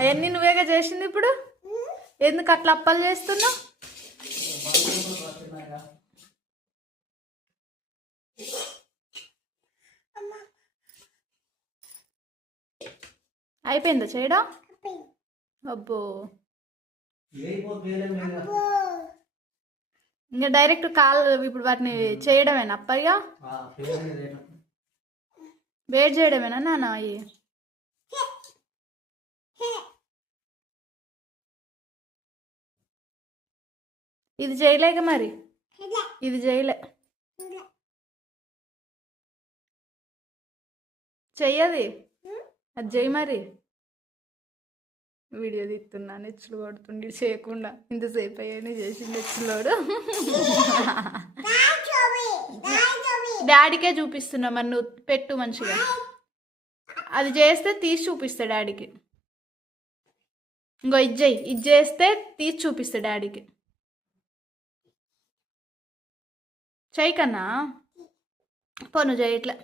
అవన్నీ నువ్వేగా చేసింది ఇప్పుడు? ఎందుకు అట్లా అప్పలు చేస్తున్నావు? అయిపోయిందా చేయడం? అబ్బో. ఇంకా డైరెక్ట్ కాల్ ఇప్పుడు వాటిని చేయడమేనా అప్పయ్యా? వేడి చేయడమేనా నాన్న అవి ఇది చేయలేక మరి? ఇది. చేయలే. చెయ్యది? అది చేయి మరి. వీడియో తీస్తున్నా నెచ్చులు కొడుతుండి చేయకుండా ఇంతసేపు అయ్యాని చేసి నెచ్చులోడు. డాడీకే చూపిస్తున్నా మరి నువ్వు పెట్టు మంచిగా. అది చేస్తే తీసి చూపిస్తా డాడీకి. ఇంకో ఇది చెయ్యి ఇది చేస్తే తీసి చూపిస్తా డాడీకి. చేయకన్నా పను పో చేయట్లే